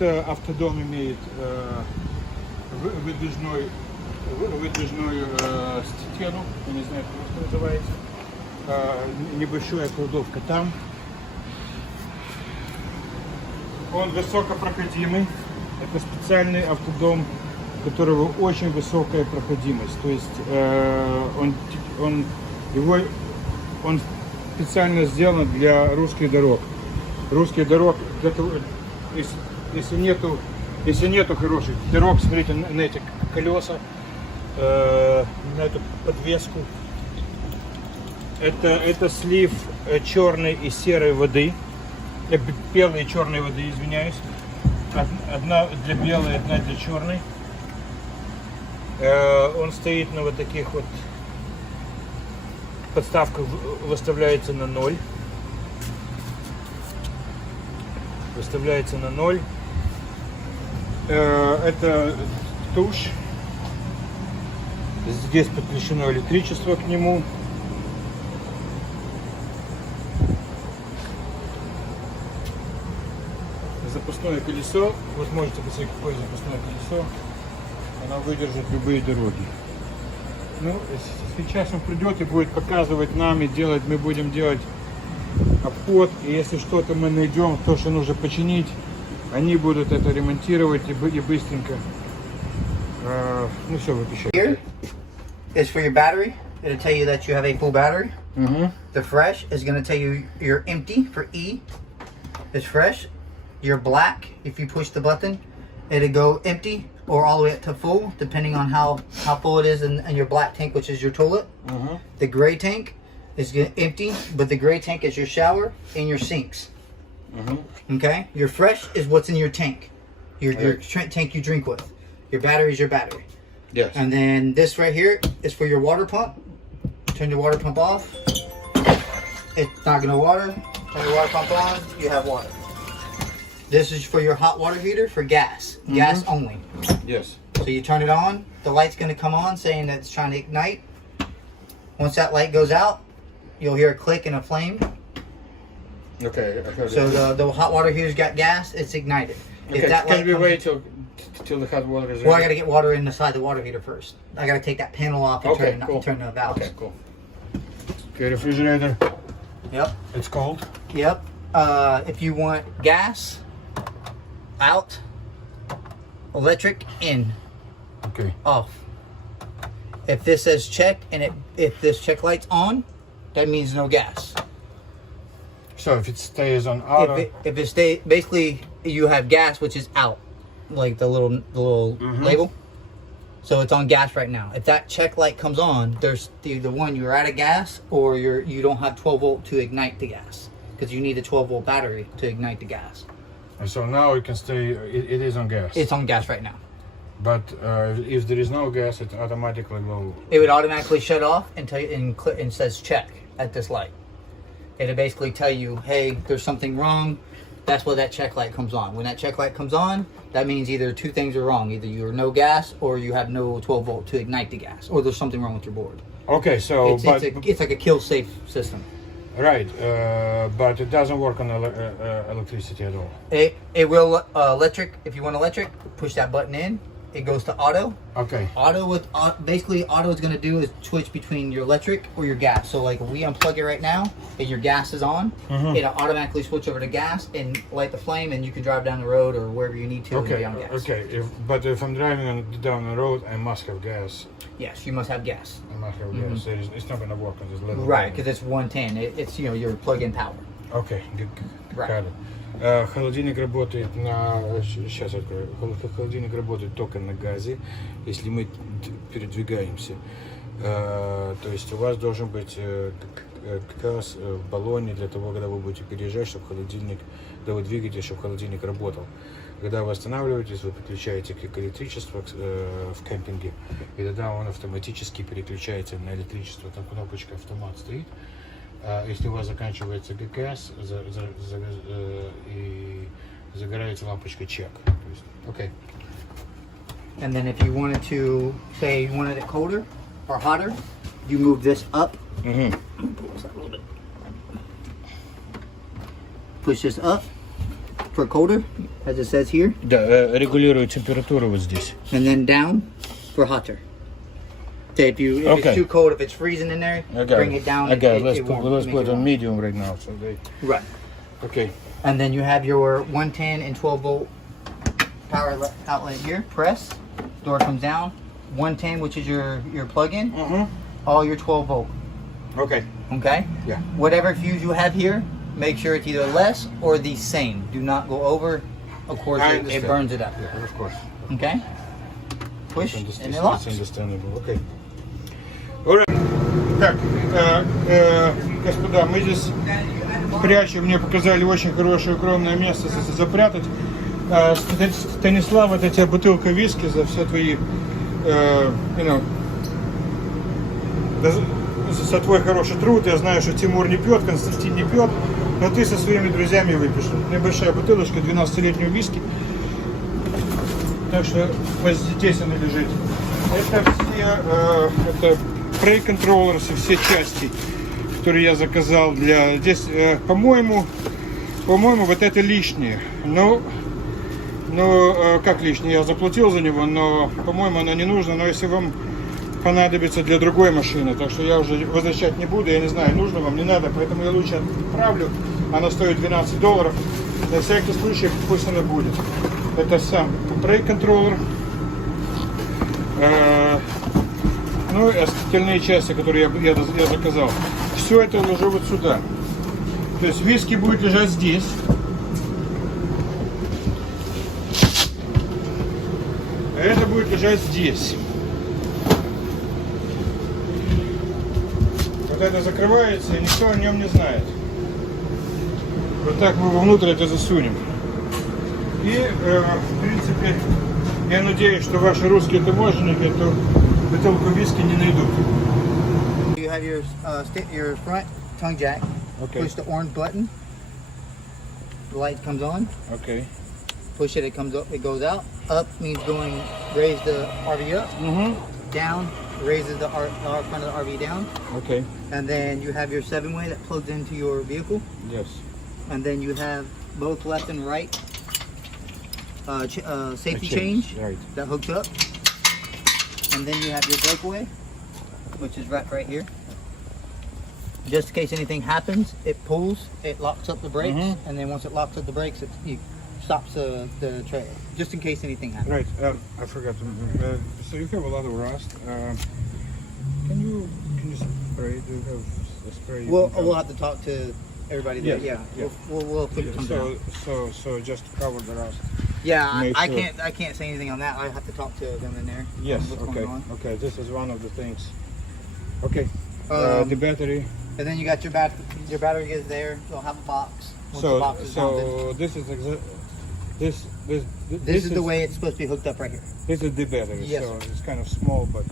Автодом имеет выдвижную стену, я не знаю, как это называется, небольшая кладовка там. Он высокопроходимый, это специальный автодом, у которого очень высокая проходимость, то есть он специально сделан для русских дорог. Русских дорог, если нету хороших дорог, смотрите на эти колеса, на эту подвеску. Это слив черной и серой воды, белой и черной воды, извиняюсь. Одна для белой, одна для черной. Он стоит на вот таких вот подставках, выставляется на 0. Выставляется на 0. Это тушь. Здесь подключено электричество к нему. Запасное колесо. Вот можете посмотреть, какое запасное колесо. Оно выдержит любые дороги. Ну, сейчас он придет и будет показывать нам и делать. Мы будем делать обход. И если что-то мы найдем, то, что нужно починить, они будут это ремонтировать и быстренько. Ну все, выключай. Here is for your battery. It'll tell you that you have a full battery. The fresh is going to tell you you're empty for E. It's fresh. You're black. If you push the button, it'll go empty or all the way up to full, depending on how full it is in your black tank, which is your toilet. The gray tank is empty, but the gray tank is your shower and your sinks. Okay, your fresh is what's in your tank, your tank you drink with. Your battery is your battery. Yes. And then this right here is for your water pump. Turn your water pump off. It's not gonna water. Turn your water pump on. You have water. This is for your hot water heater for gas. Gas only. Yes. So you turn it on. The light's gonna come on, saying that it's trying to ignite. Once that light goes out, you'll hear a click and a flame. Okay. So the hot water heater's got gas. It's ignited. Okay. If that Can we light wait till the hot water is ready? Well, I gotta get water inside the water heater first. I gotta take that panel off and turn the valves. Okay, cool. Okay, refrigerator. Yep. It's cold. Yep. If you want gas, out. Electric, in. Okay. Off. If this says check and if this check light's on, that means no gas. So if it stays on auto, If it stays, basically you have gas, which is out, like the little label. So it's on gas right now. If that check light comes on, there's either one, you're out of gas, or you don't have 12 volt to ignite the gas, because you need a 12 volt battery to ignite the gas. and so now it can stay. It is on gas. It's on gas right now. But if there is no gas, it automatically will. It would automatically shut off and tell you and says check at this light. It'll basically tell you, hey, there's something wrong. That's why that check light comes on. When that check light comes on, that means either two things are wrong. Either you're no gas, or you have no 12 volt to ignite the gas, or there's something wrong with your board. Okay, so It's like a kill safe system. right, but it doesn't work on electricity at all. It will electric. If you want electric, push that button in. It goes to auto. Okay. Auto with basically auto is going to do is switch between your electric or your gas. So like if we unplug it right now and your gas is on, it'll automatically switch over to gas and light the flame, and you can drive down the road or wherever you need to and be on gas. Okay. But if I'm driving down the road, I must have gas. Yes, you must have gas. I must have gas. It's not gonna work on this little. Right, because it's 110. It's your plug-in power. Okay. Right. Got it. Холодильник работает сейчас открою. Холодильник работает только на газе, если мы передвигаемся. То есть у вас должен быть газ в баллоне для того, когда вы будете переезжать, чтобы холодильник, когда вы двигаетесь, чтобы холодильник работал. Когда вы останавливаетесь, вы подключаете к электричеству в кемпинге, и тогда он автоматически переключается на электричество. Там кнопочка автомат стоит. Если у вас заканчивается газ, и загорается лампочка чек. Okay. And then if you wanted to say you wanted it colder or hotter, you move this up. Push this up. for colder, as it says here. Да, регулирую температуру вот здесь. And then down for hotter. So if it's too cold, if it's freezing in there, bring it down. Okay, let's put on medium right now. So right. Okay. And then you have your 110 and 12 volt power outlet here. Press. Door comes down. 110, which is your plug-in. All your 12 volt. Okay. Okay. Yeah. Whatever fuse you have here, make sure it's either less or the same. Do not go over. Of course, it burns it up. Yeah, of course. Okay. Push and it locks. It's understandable. Okay. Alright. Так, господа, мы здесь прячем, мне показали очень хорошее укромное место запрятать. Станислав, это тебе бутылка виски за все твои, за твой хороший труд. Я знаю, что Тимур не пьет, Константин не пьет, но ты со своими друзьями выпьешь. Небольшая бутылочка, 12-летнего виски. Так что вот здесь она лежит. Это все, это P.L.A контроллеры, все части, которые я заказал для... Здесь, по-моему, вот это лишнее. Ну, как лишнее? Я заплатил за него, но, по-моему, оно не нужно. Но если вам понадобится для другой машины, так что я уже возвращать не буду. Я не знаю, нужно вам, не надо, поэтому я лучше отправлю. Она стоит $12. На всякий случай пусть она будет. Это сам P.L.A контроллер. Ну и остальные части, которые я заказал. Все это ложу вот сюда. То есть виски будет лежать здесь. А это будет лежать здесь. Вот это закрывается, и никто о нем не знает. Вот так мы вовнутрь это засунем. И, в принципе, я надеюсь, что ваши русские таможенники эту бутылку виски не найдут. You have your front tongue jack. Okay. Push the orange button. The light comes on. Okay. Push it, it comes up, it goes out. Up means going, raise the RV up. Down raises the front of the RV down. Okay. And then you have your 7-way that plugs into your vehicle. Yes. And then you have both left and right safety change that hooks up. And then you have your breakaway, which is right here. Just in case anything happens, it pulls, it locks up the brakes, and then once it locks up the brakes, it stops the trailer. Just in case anything happens. Right. I forgot. So you have a lot of rust. Can you spray? Do you have a spray? We'll have to talk to everybody there. Yeah. We'll put it down. So just cover the rust. Yeah, I can't say anything on that. I have to talk to them in there. Yes. Okay. Okay. This is one of the things. Okay. The battery. And then you got your battery. Your battery is there. You'll have a box. This is this is the way it's supposed to be hooked up right here. This is the battery. Yes, so sir. it's kind of small, but.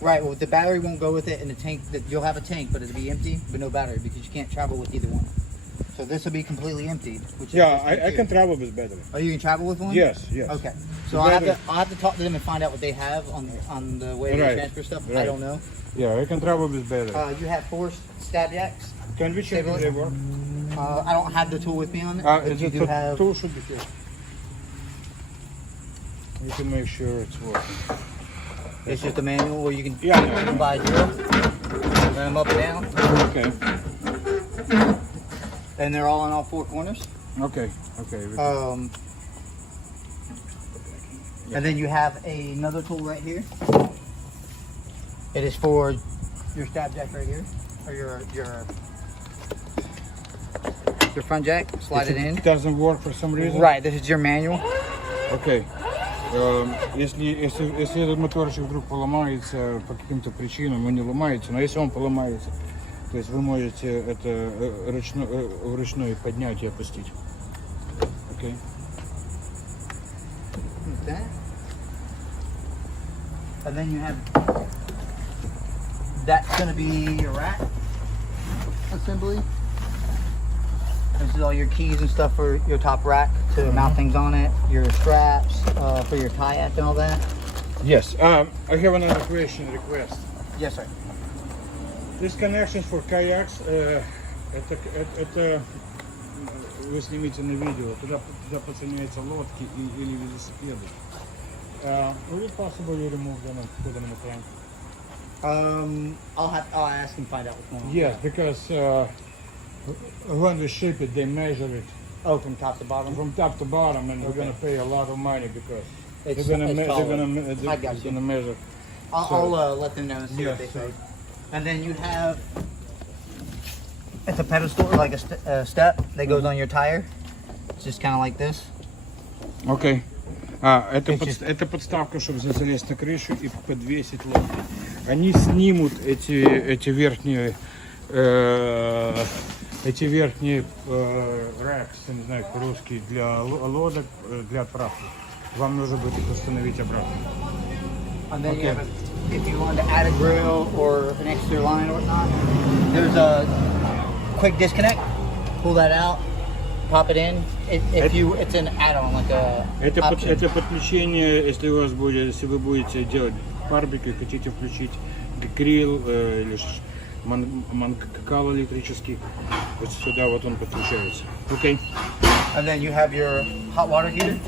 Right. Well, the battery won't go with it, and the tank. You'll have a tank, but it'll be empty, but no battery because you can't travel with either one. So this will be completely empty. Which I can travel with battery. Oh, you can travel with one? Yes. Okay. So I'll have to talk to them and find out what they have on the way they transfer stuff. I don't know. Yeah, I can travel with battery. You have 4 stab jacks. Can we check if they work? I don't have the tool with me on it. The tool should be here. You can make sure it's working. It's just a manual where you can them by 0, run them up and down. Okay. And they're all on all 4 corners. Okay. And then you have another tool right here. It is for your stab jack right here, or your front jack. Slide it in. It doesn't work for some reason. Right. This is your manual. Okay. Если этот моторчик вдруг поломается по каким-то причинам, он не ломается, но если он поломается, то есть вы можете это вручную поднять и опустить. Okay. That. And then you have that's gonna be your rack assembly. This is all your keys and stuff for your top rack to mount things on it. Your straps for your kayak and all that. Yes. I have another request. Yes, sir. This connections for kayaks. Это вы снимете на видео, туда подсоединяются лодки или велосипеды. Will it possible you remove them and put them in the tank? I'll ask and find out what's going on. Yes, because when we ship it, they measure it Oh, from top to bottom? from top to bottom, and we're Okay. gonna pay a lot of money because It's they're gonna I got you. measure. I'll let them know and see Yes, what they sir. say. And then you have, it's a pedestal, like a step that goes on your tire. It's just kind of like this. Окей. Это подставка, чтобы залезть на крышу и подвесить лодку. Они снимут эти верхние ракс, я не знаю по-русски, для лодок, для отправки. Вам нужно будет их установить обратно. And then you Okay. have if you want to add a grill or an extra line or whatnot, there's a quick disconnect. Pull that out, pop it in. It's an add-on, like a option. Это подключение, если вы будете делать барбекю, хотите включить гриль или мангал электрический, вот сюда вот он подключается. Окей. And then you have your hot water heater.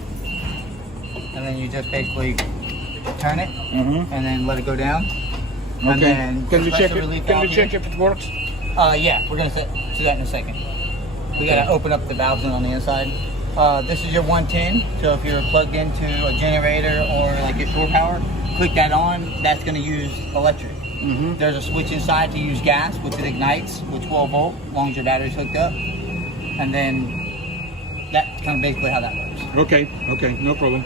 And then you just basically turn it and then let it go down. And Okay. then Can we check pressure it? relief Can we valve check here. if it works? Yeah, we're gonna do that in a second. We gotta open up the valves on the inside. This is your 110. So if you're plugged into a generator or like your shore power, click that on. That's gonna use electric. There's a switch inside to use gas, which it ignites with 12 volt, as long as your battery's hooked up. And then that's kind of basically how that works. Okay, no problem.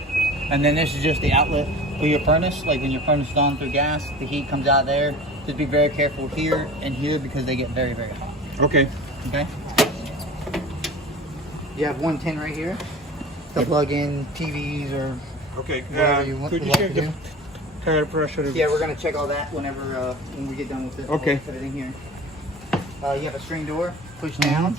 And then this is just the outlet for your furnace. Like when your furnace is on through gas, the heat comes out there. Just be very careful here and here because they get very, very hot. Okay. Okay? You have 110 right here to plug in TVs or Okay. whatever you want Could to you check the tire pressure? Yeah, we're gonna check all that whenever when we get done with this. Okay. We'll put it in here. You have a screen door. Push down,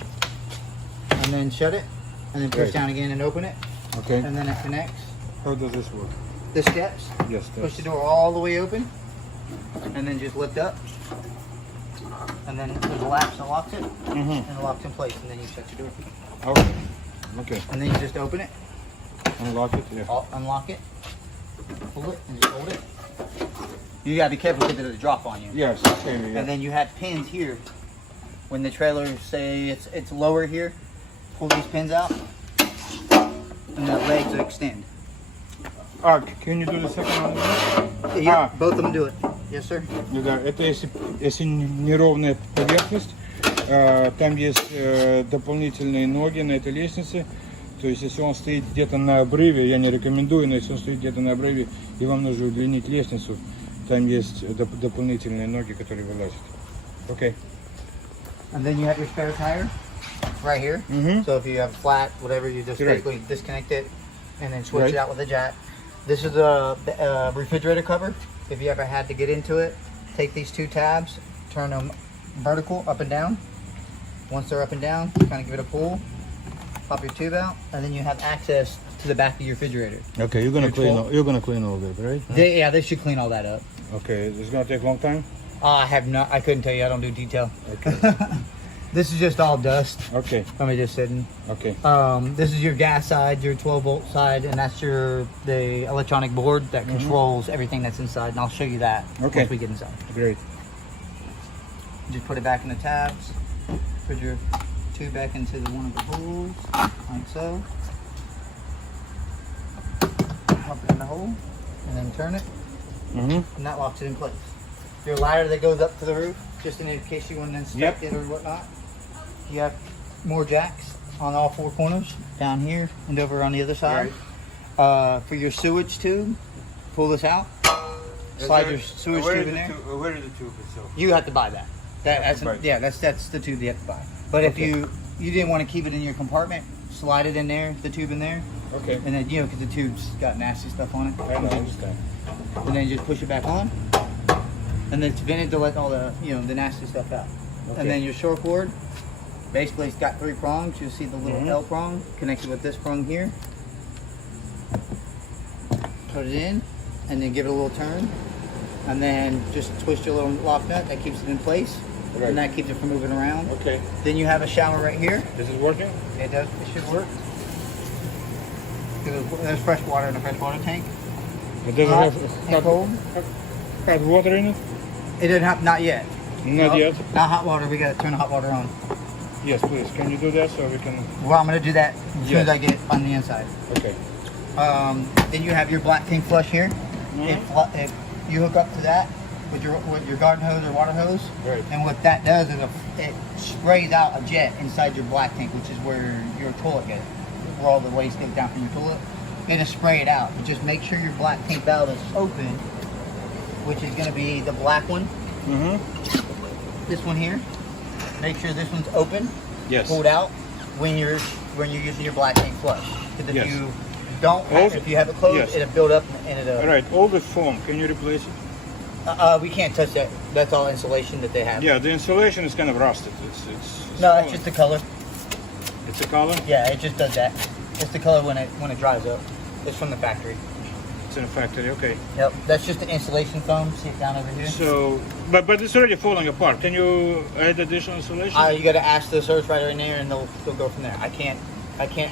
and then shut it, and then push Great. down again and open it, Okay. and then it connects. How does this work? The steps. Yes. Push the door all the way open, and then just lift up, and then there's a latch that locks it, and it locks in place, and then you shut your door. Okay. Okay. And then you just open it, Unlock it. Yeah. unlock it, pull it, and just hold it. You gotta be careful because it'll drop on you. Yes. Okay. Yeah. And then you have pins here. When the trailer say it's lower here, pull these pins out, and the legs will extend. Can you do the second one? Yeah, both of them do it. Yes, sir. Ну да, это если неровная поверхность, там есть дополнительные ноги на этой лестнице. То есть если он стоит где-то на обрыве, я не рекомендую, но если он стоит где-то на обрыве и вам нужно удлинить лестницу, там есть дополнительные ноги, которые вылазят. Окей. And then you have your spare tire right here. So if you have flat, whatever, you just Right. basically disconnect it and then switch Right. it out with a jack. This is a refrigerator cover. If you ever had to get into it, take these two tabs, turn them vertical up and down. Once they're up and down, kind of give it a pull, pop your tube out, and then you have access to the back of your refrigerator. Okay, you're gonna clean all that, right? They should clean all that up. Okay, it's gonna take a long time. I couldn't tell you. I don't do detail. Okay. This is just all dust. Okay. Let me just sitting. Okay. This is your gas side, your 12 volt side, and that's the electronic board that controls everything that's inside. And I'll show you that Okay. once we get inside. Great. Just put it back in the tabs. Put your tube back into one of the holes, like so. Pop it in the hole, and then turn it, and that locks it in place. Your ladder that goes up to the roof, just in case you want to inspect it or whatnot. You have more jacks on all four corners, down here and over on the other side. For your sewage tube, pull this out. Slide your sewage tube in there. Where is the tube itself? You have to buy that. That's Right. that's the tube you have to buy. But if you didn't want to keep it in your compartment, slide it in there, the tube in there, Okay. and then because the tube's got nasty stuff on it. I understand. And then just push it back on, and then it's vented to let all the the nasty stuff out. Okay. And then your shore cord, basically it's got 3 prongs. You'll see the little L prong connected with this prong here. Put it in, and then give it a little turn, and then just twist your little lock nut that keeps it in place. Right. and that keeps it from moving around. Okay. Then you have a shower right here. This is working? It does. It should work. There's fresh water in the fresh water tank. It doesn't Hot have and cold. hot water in it? It didn't have, not yet. Not yet? Not hot water. We got to turn the hot water on. Yes, please. Can you do that so we can... Well, I'm going to do that as soon as I get on the inside. Okay. Then you have your black tank flush here. If you hook up to that with your garden hose or water hose, right. And what that does is it sprays out a jet inside your black tank, which is where your toilet goes, where all the waste goes down from your toilet. It'll spray it out. But just make sure your black tank valve is open, which is going to be the black one. This one here. Make sure this one's open. Yes. Pulled out when you're using your black tank flush. Because if Yes. you don't, if you have it closed, Yes. it'll build up and it'll. All right. All the foam, can you replace it? We can't touch that. That's all insulation that they have. Yeah, the insulation is kind of rusted. It's No, falling. it's just the color. It's a color? Yeah, it just does that. It's the color when it dries up. It's from the factory. It's in a factory, okay. Yep, that's just the insulation foam. See it down over here. So, but it's already falling apart. Can you add additional insulation? You got to ask the service writer in there, and they'll go from there. I can't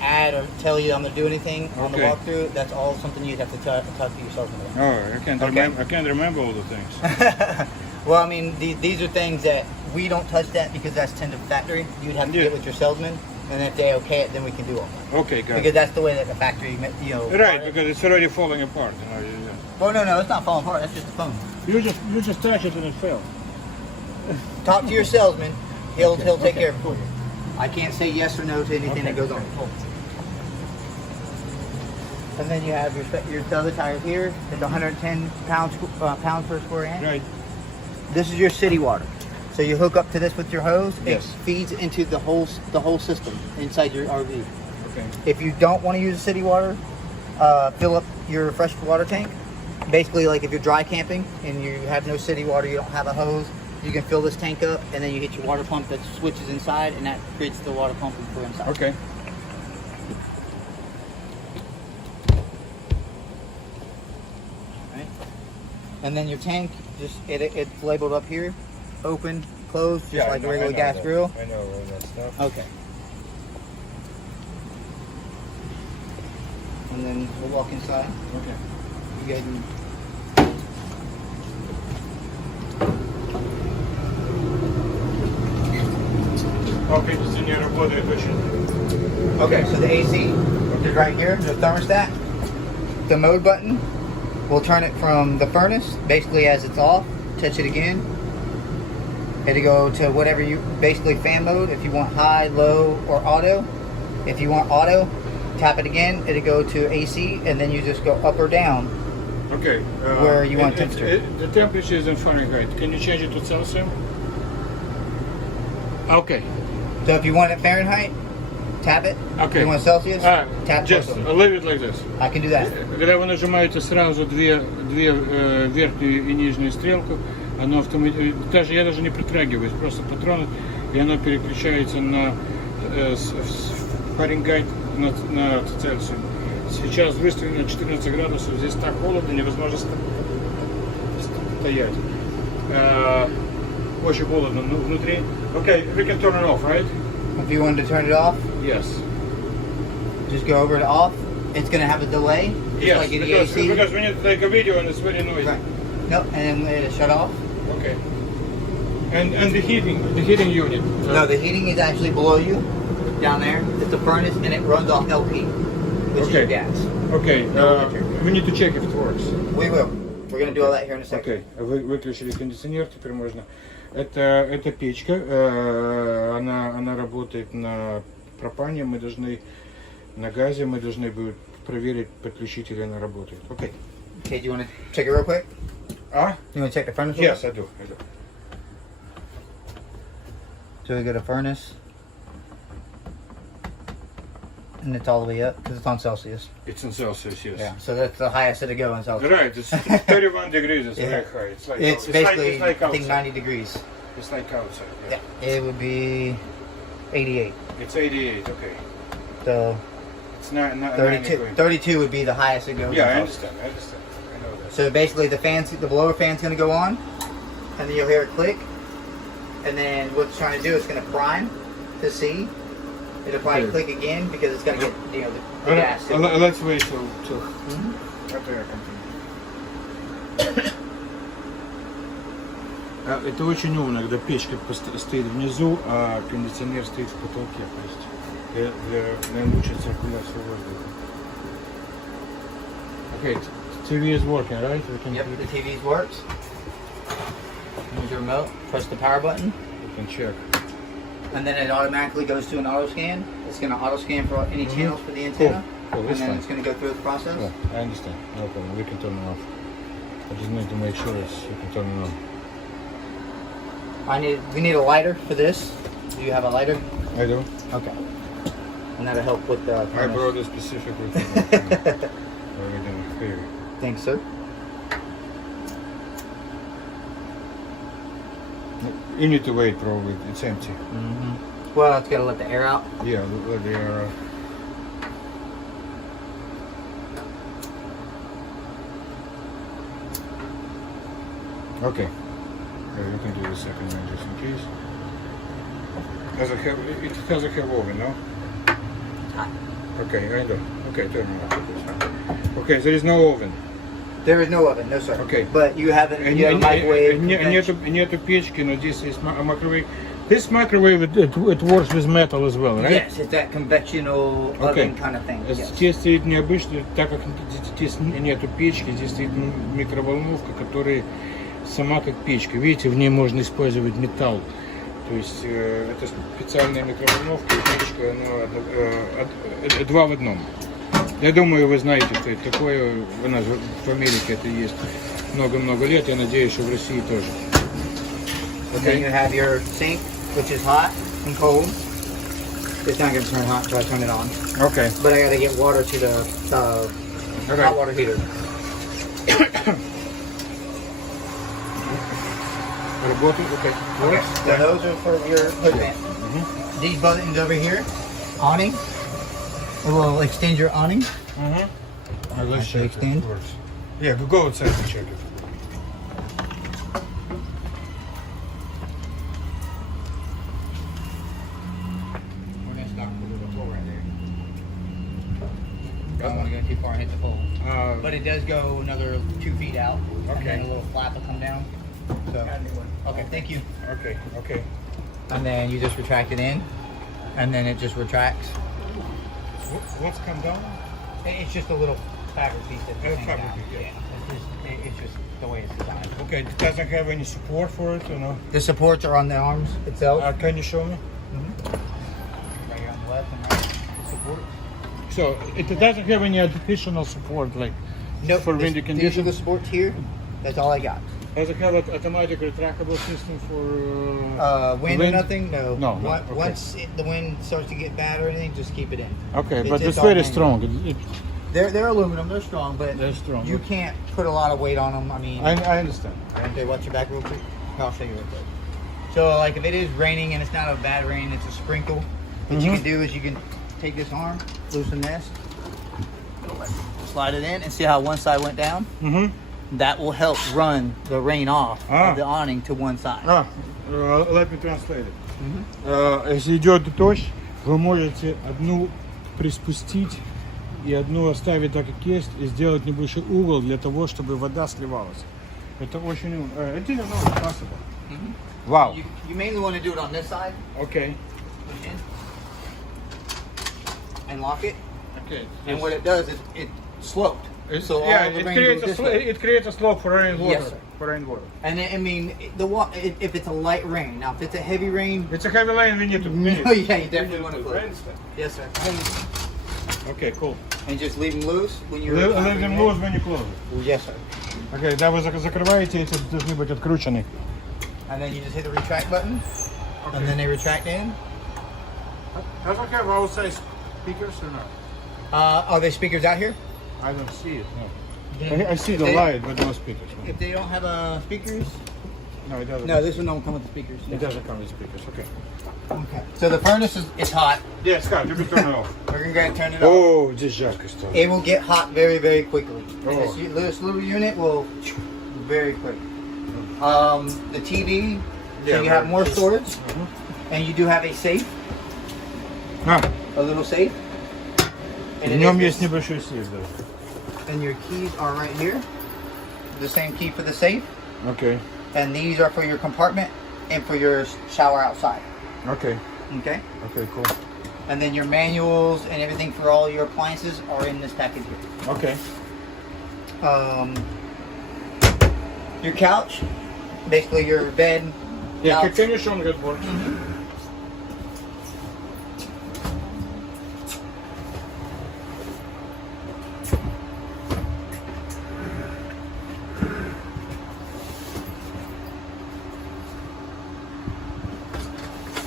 add or tell you I'm gonna do anything on the Okay. walkthrough. That's all something you'd have to talk to yourself about. Oh, I can't Okay. remember. I can't remember all the things. Well, I mean, these are things that we don't touch that because that's tender factory. You'd have to Yeah. get with your salesman, and if they okay it, then we can do it. Okay, got Because it. that's the way that the factory, you know. Right, because it's already falling apart. Well, no, it's not falling apart. That's just the foam. You just touch it and it fell. Talk to your salesman. He'll take care of it for you. I can't say yes or no to anything that goes on. And then you have your other tires here. It's 110 pounds per square inch. Right. This is your city water. So you hook up to this with your hose. Yes. It feeds into the whole system inside your RV. Okay. If you don't want to use the city water, fill up your fresh water tank. Basically, like if you're dry camping and you have no city water, you don't have a hose, you can fill this tank up and then you hit your water pump that switches inside, and that creates the water pumping for inside. Okay. Right. And then your tank, just it's labeled up here, open, closed, just like a regular gas grill. I know all that stuff. Okay. And then we'll walk inside. Okay. You go ahead and Okay, Itineo работает очень. Okay, so the AC is right here, the thermostat. The mode button will turn it from the furnace, basically as it's off. Touch it again. It'll go to whatever you, basically fan mode, if you want high, low, or auto. If you want auto, tap it again, it'll go to AC, and then you just go up or down. Okay. Where you want temperature. The temperature is in Fahrenheit. Can you change it to Celsius? Okay. So if you want it Fahrenheit, tap it. Okay. If you want Celsius, tap just Celsius. leave it like this. I can do that. Когда вы нажимаете сразу две верхнюю и нижнюю стрелку, оно автоматически, я даже не притрагиваюсь, просто патроны, и оно переключается на Фahrenheit на Цельсию. Сейчас выставлено 14 градусов, здесь так холодно, невозможно стоять. Очень холодно внутри. Okay, we can turn it off, right? If you wanted to turn it off, Yes. just go over to off. It's going to have a delay, just Yes, like in the because AC. we need to take a video and it's very noisy. Right. Nope, and then it'll shut off. Okay. And the heating unit. No, the heating is actually below you, down there. It's a furnace, and it runs off LP, which is your gas. Okay. No electric. We need to check if it works. We will. We're going to do all that here in a second. Okay. Выключили кондиционер, теперь можно. Это печка, она работает на пропане, мы должны на газе, мы должны будем проверить, подключить или она работает. Okay. Okay, do you want to check it real quick? You want to check the furnace? Yes, I do. So we got a furnace, and it's all the way up because it's on Celsius. It's in Celsius, yes. Yeah, so that's the highest it'll go in Celsius. Right, it's 31 degrees, it's very high. It's like It's basically, it's like I think, outside. 90 degrees. It's like outside. Yeah, it would be 88. It's 88, okay. So It's not 32, 90. 32 would be the highest it goes. Yeah, I in understand. I know that. So basically the blower fan's going to go on, and then you'll hear it click, and then what it's trying to do is going to prime to see. It'll probably click again because it's got to get, you know, the gas. Let's wait till Это очень умно, когда печка стоит внизу, а кондиционер стоит в потолке, то есть для наилучшей циркуляции воздуха. Okay, TV is working, right? Yep, the TV works. Use your remote, press the power button. You can check. And then it automatically goes to an auto scan. It's going to auto scan for any channels for the antenna. Cool, and then it's going to go through the process. Yeah, I understand. No problem. We can turn it off. I just need to make sure you can turn it on. We need a lighter for this. Do you have a lighter? I do. Okay. And that'll help with the I brought it specifically for everything here. Thanks, sir. You need to wait, probably. It's empty. Well, it's got to let the air out. Yeah, let the air out. Okay. You can do the second one just in case. It doesn't have oven, no? Hot. Okay, I know. Okay, turn it off. Okay, there is no oven. There is no oven, no sir. Okay. But you have a microwave. Нету печки, но здесь есть microwave. This microwave, it works with metal as well, right? Yes, it's that conventional oven kind of thing. Yes. Здесь стоит необычно, так как здесь нету печки, здесь стоит микроволновка, которая сама как печка. Видите, в ней можно использовать металл. То есть это специальная микроволновка и печка, два в одном. Я думаю, вы знаете, что это такое. У нас в Америке это есть много-много лет. Я надеюсь, что в России тоже. And then you have your sink, which is hot and cold. It's not going to turn hot until I turn it on. Okay. But I got to get water to the hot water heater. Okay. So those are for your hood vent. These buttons over here, awning. It will extend your awning. Let's check extend. if it works. Yeah, go outside and check it. We're going to stop with the pole right there. Don't want to go too far and hit the pole. But it does go another 2 feet out. Okay. And then a little flap will come down. So, okay, thank you. Okay. And then you just retract it in. And then it just retracts. What's come down? It's just a little fabric piece that hangs fabric down. piece, yeah. It's just the way it's designed. Okay, it doesn't have any support for it, or no? The supports are on the arms itself. Can you show me? Right here on the left and right. The support. So it doesn't have any additional support, like for windy These are conditions? the supports here. That's all I got. Does it have an automatic retractable system for Wind or nothing? No. No, okay. Once the wind starts to get bad or anything, just keep it in. Okay, but it's all very manual. strong. They're aluminum. They're strong, but They're strong. you can't put a lot of weight on them. I mean, I understand. Okay, watch your back real quick. I'll show you real quick. So, like, if it is raining and it's not a bad rain, it's a sprinkle. What you can do is you can take this arm, loosen this, slide it in, and see how one side went down. That will help run the rain off of the awning to one side. Let me translate it. Если идет дождь, вы можете одну приспустить и одну оставить так, как есть, и сделать небольшой угол для того, чтобы вода сливалась. Это очень... It didn't know it's possible. Wow. You mainly want to do it on this side. Okay. Push in. And lock it. Okay. And what it does is it sloped. So yeah, all the it rain creates goes a this way. it creates a slope for rainwater. Yes, sir. For rainwater. And then, I mean, if it's a light rain. Now, if it's a heavy rain, It's a heavy rain. We need to. yeah, you definitely want to close it. Yes, sir. Okay, cool. And just leave them loose when you're. Leave them loose when you close it. Yes, sir. Okay, да, вы закрываете, эти должны быть откручены. And then you just hit the retract button, and then they retract in. Does it have outside speakers or not? Are there speakers out here? I don't see it. No. Then I see if the they- light, but no speakers. No, If they don't have speakers, no it doesn't. no, this one don't come with the speakers. It doesn't come with speakers. Okay. Okay. So the furnace is hot. Yeah, Scott, you can turn it off. We're gonna go ahead and turn it off. Oh, здесь жарко стало. It will get hot very, very quickly. And Oh. this little unit will very quick. The TV, So you have more storage, and you do have a safe, a little safe. В нем есть небольшой сейф, да. And your keys are right here. The same key for the safe. Okay. And these are for your compartment and for your shower outside. Okay. Okay. Okay, cool. And then your manuals and everything for all your appliances are in this package here. Okay. Your couch, basically your bed. Yeah, couch. can you show me that works?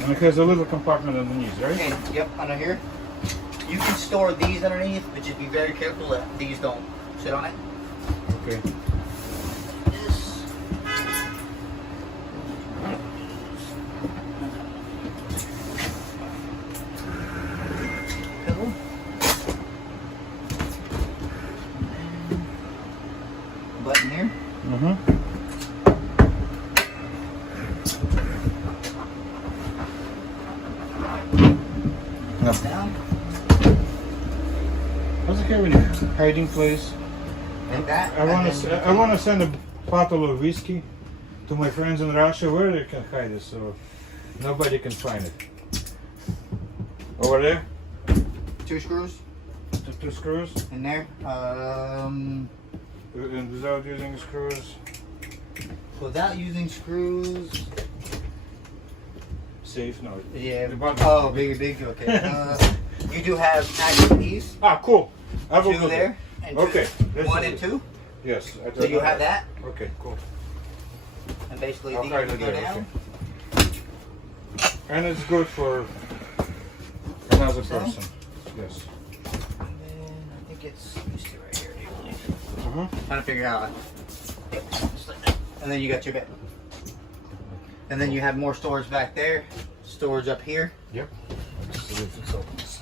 And it has a little compartment underneath, right? And, yep, under here. You can store these underneath, but just be very careful that these don't sit on it. Okay. This. Pillow. Button here. Down. Does it have any hiding place? Like that. I want to send a bottle of whiskey to my friends in Russia where they can hide it so nobody can find it. Over there? 2 screws Two screws? in there. And without using screws? Without using screws. Safe? No. Yeah. The bottom. Oh, big. Okay. You do have actual keys. Ah, cool. I will 2 do there. that. And Okay. 1 and 2. Yes. So you have that, Okay, cool. and basically I'll these hide it go there, down. okay. And it's good for another So? person. Yes. And then I think it's let me see right here. Uh-huh. Trying to figure out. Yep, just like that. And then you got your bed. And then you have more storage back there. Storage up here. Yep. Let's see if it's opens.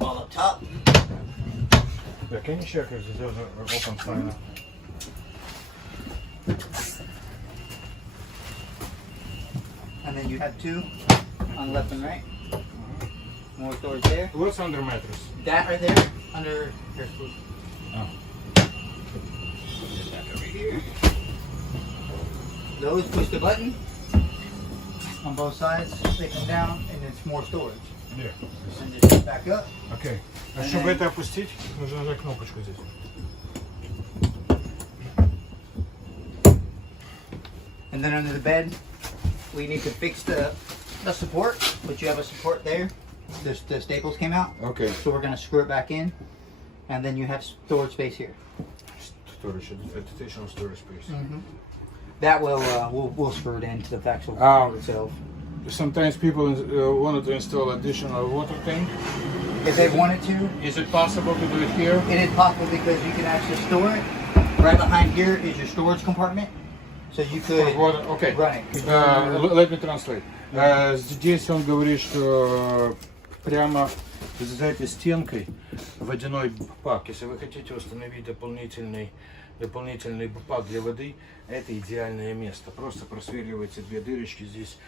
All up top. Yeah, can you check if it doesn't open fine? And then you have 2 on left and right. More storage there. What's under mattress? That right there under your food. Oh. Back over here. Those push the button on both sides. They come down and it's more storage. Yeah. And just back up. Окей. А чтобы это опустить, нужно нажать кнопочку здесь. And then under the bed, we need to fix the support, but you have a support there. The staples came out. Okay. So we're going to screw it back in. And then you have storage space here. Storage, additional storage space. That will, we'll screw it into the actual Oh. itself. Sometimes people wanted to install additional water tank. If they wanted to, Is it possible to do it here? it is possible because you can actually store it. Right behind here is your storage compartment. So you could Okay. run it. Let me translate. Здесь он говорит, что прямо за этой стенкой водяной бак. Если вы хотите установить дополнительный бак для воды, это идеальное место. Просто просверливаются 2 дырочки здесь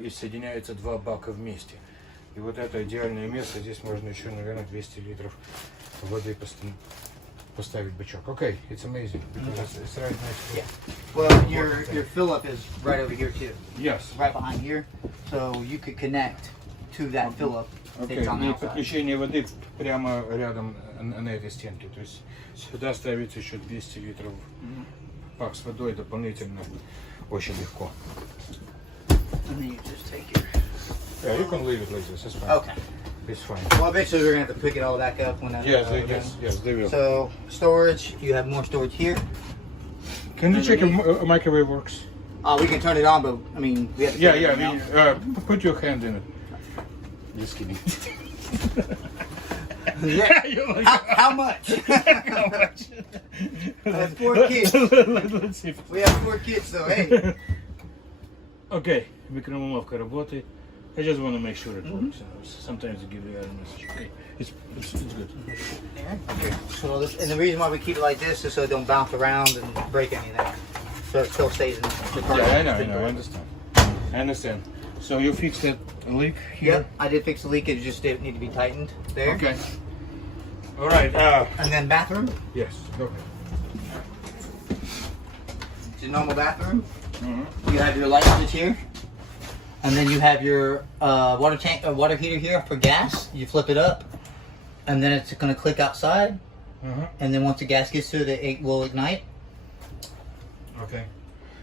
и соединяются 2 бака вместе. И вот это идеальное место. Здесь можно еще, наверное, 200 литров воды поставить бачок. Okay, it's amazing because it's right next to. Yeah. Well, your fill up is right over here too. Yes. Right behind here. So you could connect to that fill up. Окей, и подключение воды прямо рядом на этой стенке. То есть сюда ставится еще 200 литров бак с водой дополнительно. Очень легко. And then you just take your... Yeah, you can leave it like this. It's fine. Okay. It's fine. Well, eventually we're going to have to pick it all back up when that... Yes, they will. So, storage. You have more storage here. Can you check if a microwave works? We can turn it on, but, I mean, we have to... Put your hand in it. Just kidding. Yeah. How much? How much? That's 4 kids. Let's see. We have 4 kids, so hey. Okay, микроволновка работает. I just want to make sure it works. Sometimes they give you a message. Okay, it's good. Okay. So and the reason why we keep it like this is so it don't bounce around and break anything. so it still stays in the car. Yeah, I understand. So you fixed that leak here? Yep, I did fix the leak. It just didn't need to be tightened there. Okay. All right. And then bathroom. Yes. Okay. It's a normal bathroom. You have your light switch here, and then you have your water tank, water heater here for gas. You flip it up, and then it's going to click outside. And then once the gas gets to it, it will ignite. Okay.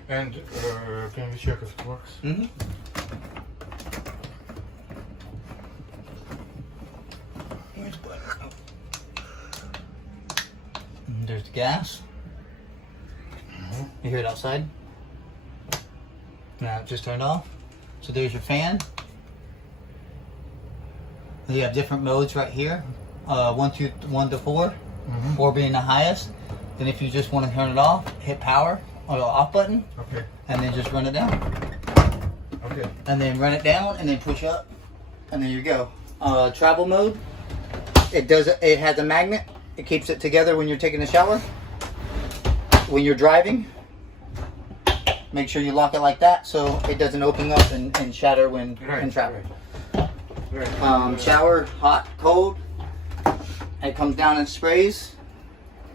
And can we check if it works? There's the gas. You hear it outside? Now it just turned off. So there's your fan. You have different modes right here. 1 to 4. 4 being the highest. Then if you just want to turn it off, hit power or the off button. Okay. And then just run it down. Okay. And then run it down and then push up. And there you go. Travel mode. It has a magnet. It keeps it together when you're taking a shower. When you're driving, make sure you lock it like that so it doesn't open up and shatter when in traffic. Right. Shower, hot, cold. It comes down and sprays.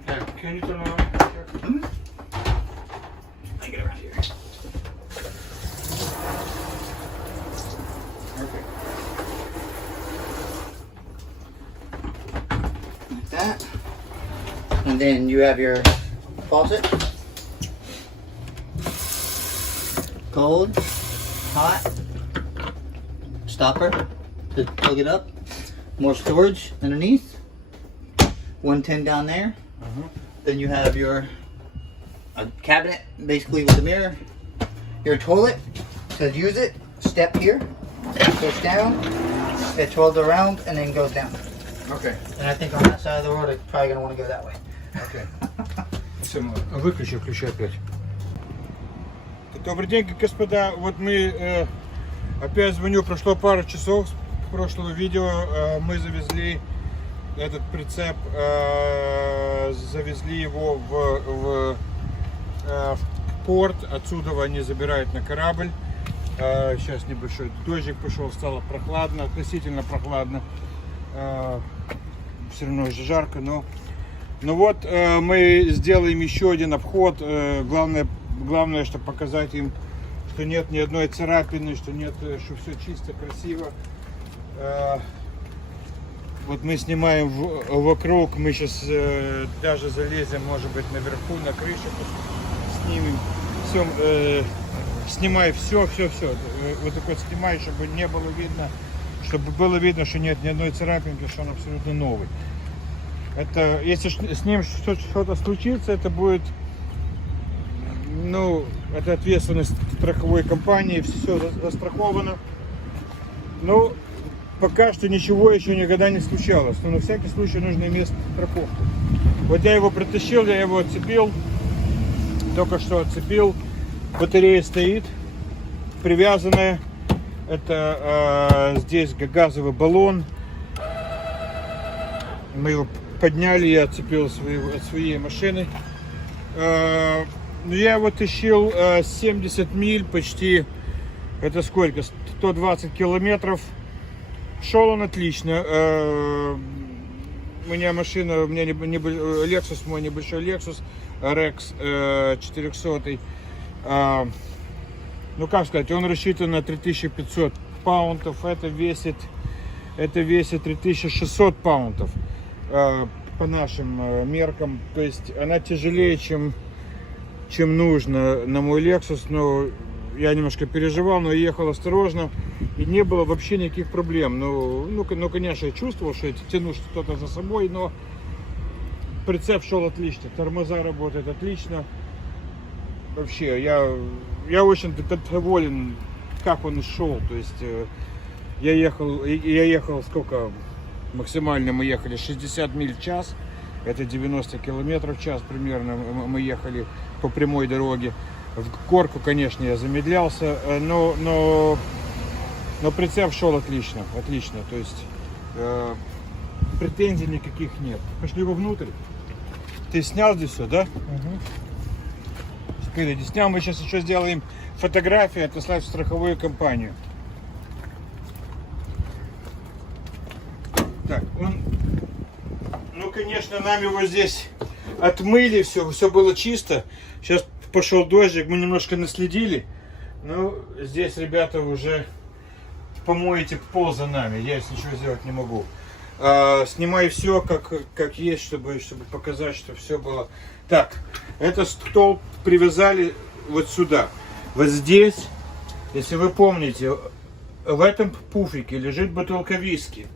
Can you turn on? I get around here. Okay. Like that. And then you have your faucet. Cold, hot, stopper to plug it up. More storage underneath. 110 down there. Then you have your cabinet, basically with a mirror. Your toilet, to use it, step here, goes down, it twirls around and then goes down. Okay. And I think on that side of the road, it's probably going to want to go that way. Okay. Выключи опять. Добрый день, господа. Вот мы опять звоню. Прошло пару часов с прошлого видео. Мы завезли этот прицеп, завезли его в порт. Отсюда они забирают на корабль. Сейчас небольшой дождик пошел, стало прохладно, относительно прохладно. Все равно уже жарко, но вот мы сделаем еще один обход. Главное, чтобы показать им, что нет ни одной царапины, что все чисто, красиво. Вот мы снимаем вокруг, мы сейчас даже залезем, может быть, наверху, на крышу, снимем, все, снимай все. Вот так вот снимай, чтобы не было видно, чтобы было видно, что нет ни одной царапинки, что он абсолютно новый. Это, если с ним что-то случится, это будет, это ответственность страховой компании, все застраховано. Ну, пока что ничего еще никогда не случалось, но на всякий случай нужно иметь страховку. Вот я его притащил, я его отцепил, только что отцепил, батарея стоит, привязанная, это здесь газовый баллон, мы его подняли, я отцепил от своей машины. Я его тащил 70 миль, почти, это сколько, 120 километров. Шел он отлично. У меня машина, Lexus, мой небольшой Lexus RX 400. Ну как сказать, он рассчитан на 3500 паунтов, это весит 3600 паунтов. По нашим меркам, то есть она тяжелее, чем нужно на мой Lexus, но я немножко переживал, но ехал осторожно и не было вообще никаких проблем. Ну, конечно, я чувствовал, что я тяну что-то за собой, но прицеп шел отлично, тормоза работают отлично. Вообще, я очень доволен, как он шел, то есть я ехал сколько? Максимально мы ехали 60 миль в час, это 90 километров в час примерно мы ехали по прямой дороге. В горку, конечно, я замедлялся, но прицеп шел отлично, то есть претензий никаких нет. Пошли вовнутрь. Ты снял здесь все, да? впереди. Снял, мы сейчас еще сделаем фотографии, отослать в страховую компанию. Так, ну, конечно, нам его здесь отмыли, все было чисто. Сейчас пошел дождик, мы немножко наследили. Но здесь ребята уже помоете пол за нами, я здесь ничего сделать не могу. Снимай все как есть, чтобы показать, что все было. Так, этот столб привязали вот сюда. Вот здесь, если вы помните, в этом пуфике лежит бутылка виски.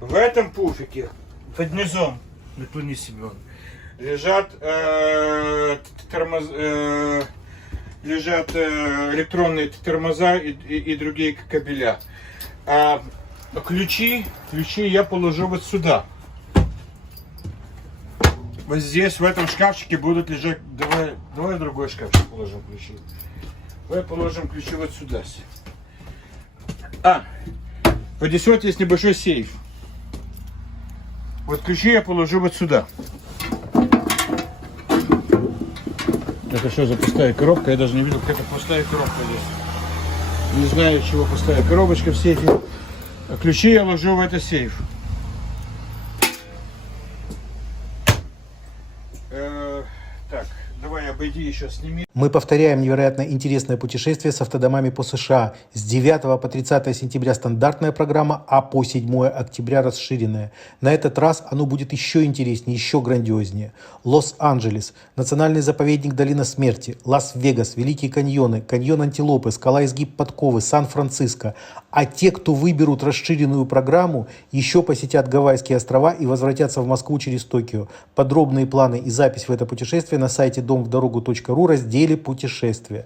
В этом пуфике под низом, наклони Семен, лежат электронные тормоза и другие кабеля. А ключи я положу вот сюда. Вот здесь, в этом шкафчике будут лежать. Давай в другой шкафчик положим ключи. Давай положим ключи вот сюда. Вот здесь вот есть небольшой сейф. Вот ключи я положу вот сюда. Это что за пустая коробка? Я даже не видел, какая-то пустая коробка здесь. Не знаю, чего пустая коробочка в сейфе. А ключи я ложу в этот сейф. Так, давай обойди еще, сними. Мы повторяем невероятно интересное путешествие с автодомами по США. С 9 по 30 сентября стандартная программа, а по 7 октября расширенная. На этот раз оно будет еще интереснее, еще грандиознее. Лос-Анджелес, национальный заповедник Долина Смерти, Лас-Вегас, Великие каньоны, каньон Антилопы, скала Изгиб Подковы, Сан-Франциско. А те, кто выберут расширенную программу, еще посетят Гавайские острова и возвратятся в Москву через Токио. Подробные планы и запись в это путешествие на сайте домвдорогу.ру, разделе «Путешествия».